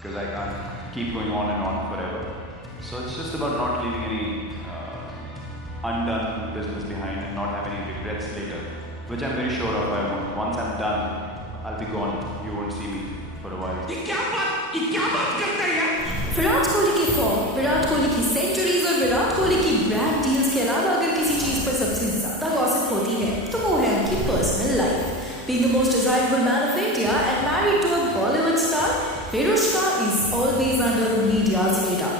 because I can't keep going on and on forever. So it's just about not leaving any undone business behind and not having any regrets later, which I'm very sure of I won't. Once I'm done, I'll be gone. You won't see me for a while. Virat Kohli की form, Virat Kohli की centuries और विराट कोहली की brand deals के अलावा अगर किसी चीज पर सबसे ज्यादा गॉसिप होती है तो वो है उनकी personal life. Being the most desirable man of India and married to a Bollywood star, Virushka is always under the media's radar.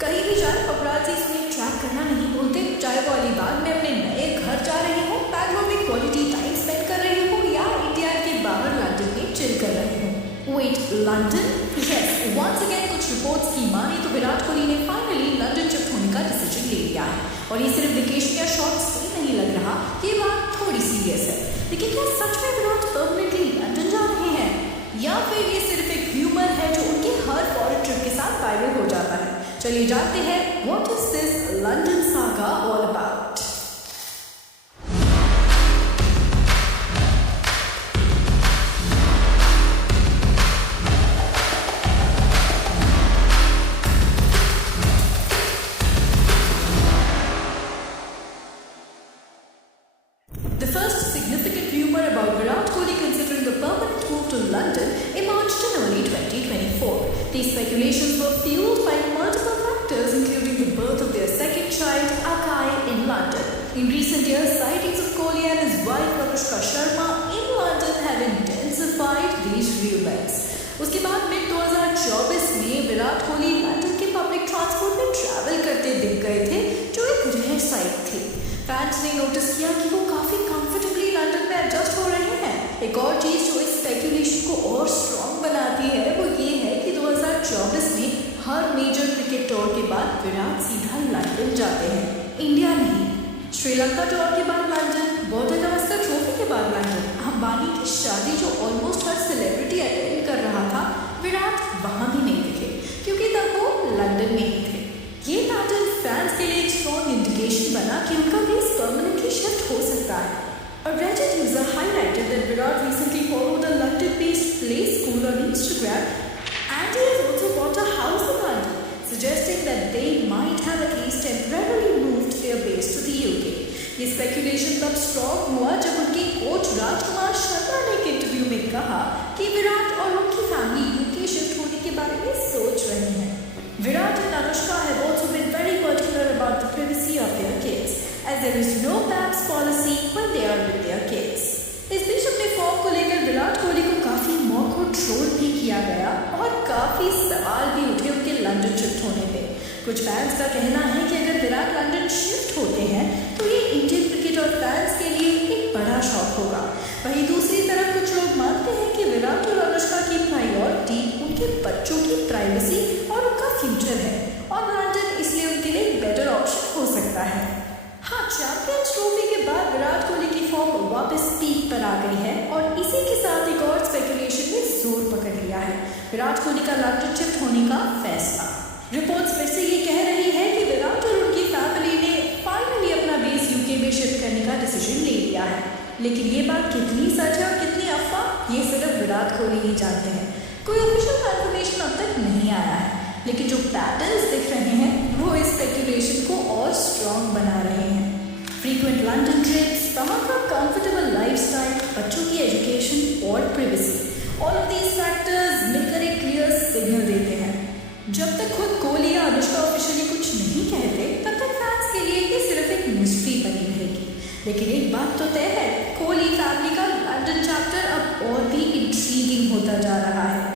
कहीं भी जाए पपराज़ी उन्हें ट्रैक करना नहीं भूलते, चाहे वो अलीबाग में अपने नए घर जा रहे हो, बैंगलोर में क्वालिटी टाइम स्पेंड कर रहे हो या इंडिया के बाहर लंदन में चिल कर रहे हो. Wait, London? Yes, once again कुछ रिपोर्ट्स की माने तो विराट कोहली ने फाइनली लंदन शिफ्ट होने का डिसीजन ले लिया है. और ये सिर्फ वेकेशन या शॉर्ट स्टे नहीं लग रहा, ये बात थोड़ी सीरियस है. लेकिन क्या सच में विराट परमानेंटली लंदन जा रहे हैं या फिर ये सिर्फ एक ह्यूमर है जो उनके हर फॉरेन ट्रिप के साथ वायरल हो जाता है? चलिए जानते हैं what is this London saga all about. The first significant rumor about Virat Kohli considering a permanent move to London emerged in early 2024. These speculations were fueled by multiple factors including the birth of their second child, Akai, in London. In recent years, sightings of Kohli and his wife Anushka Sharma in London have intensified these rumors. उसके बाद mid 2024 में Virat Kohli London के public transport में travel करते दिख गए थे, जो एक रेयर साइट थी. फैंस ने नोटिस किया कि वो काफी कंफर्टेबली लंदन में एडजस्ट हो रहे हैं. एक और चीज जो इस स्पेकुलेशन को और स्ट्रॉन्ग बनाती है वो ये है कि 2024 में हर मेजर क्रिकेट टूर के बाद विराट सीधा लंदन जाते हैं. इंडिया नहीं, श्रीलंका टूर के बाद लंदन, बॉर्डर गावस्कर ट्रॉफी के बाद लंदन, अंबानी की शादी जो ऑलमोस्ट हर सेलिब्रिटी अटेंड कर रहा था, विराट वहां भी नहीं दिखे क्योंकि तब वो लंदन में ही थे. ये पैटर्न फैंस के लिए एक स्ट्रॉन्ग इंडिकेशन बना कि उनका बेस परमानेंटली शिफ्ट हो सकता है. A Reddit user highlighted that Virat recently followed a London-based play school on Instagram and he has also bought a house in London, suggesting that they might have at least temporarily moved their base to the UK. ये speculation तब strong हुआ जब उनके coach Rajkumar Sharma ने एक interview में कहा कि विराट और उनकी फैमिली यूके शिफ्ट होने के बारे में सोच रहे हैं. Virat and Anushka have also been very particular about the privacy of their kids, as there is no PABS policy when they are with their kids. इस बीच अपने फॉर्म को लेकर विराट कोहली को काफी मॉक और ट्रोल भी किया गया और काफी सवाल भी उठे उनके लंदन शिफ्ट होने पे. कुछ फैंस का कहना है कि अगर विराट लंदन शिफ्ट होते हैं तो ये इंडियन क्रिकेट और फैंस के लिए एक बड़ा शॉक होगा. वहीं दूसरी तरफ कुछ लोग मानते हैं कि विराट और अनुष्का की प्रायोरिटी उनके बच्चों की प्राइवेसी और उनका फ्यूचर है और लंदन इसलिए उनके लिए एक बेटर ऑप्शन हो सकता है. हाँ, चैंपियंस ट्रॉफी के बाद विराट कोहली की फॉर्म वापस पीक पर आ गई है और इसी के साथ एक और स्पेकुलेशन ने जोर पकड़ लिया है, विराट कोहली का लंदन शिफ्ट होने का फैसला. रिपोर्ट्स फिर से ये कह रही है कि विराट और उनकी फैमिली ने फाइनली अपना बेस यूके में शिफ्ट करने का डिसीजन ले लिया है. लेकिन ये बात कितनी सच है और कितनी अफवाह, ये सिर्फ विराट कोहली ही जानते हैं. कोई ऑफिशियल कंफर्मेशन अब तक नहीं आया है, लेकिन जो पैटर्न्स दिख रहे हैं वो इस स्पेकुलेशन को और स्ट्रॉन्ग बना रहे हैं. फ्रीक्वेंट लंदन ट्रिप्स, वहाँ का कंफर्टेबल लाइफस्टाइल, बच्चों की एजुकेशन और privacy, all of these factors मिलकर एक क्लियर सिग्नल देते हैं. जब तक खुद कोहली या अनुष्का ऑफिशियली कुछ नहीं कहते तब तक फैंस के लिए ये सिर्फ एक मिस्ट्री बनी रहेगी. लेकिन एक बात तो तय है, कोहली फैमिली का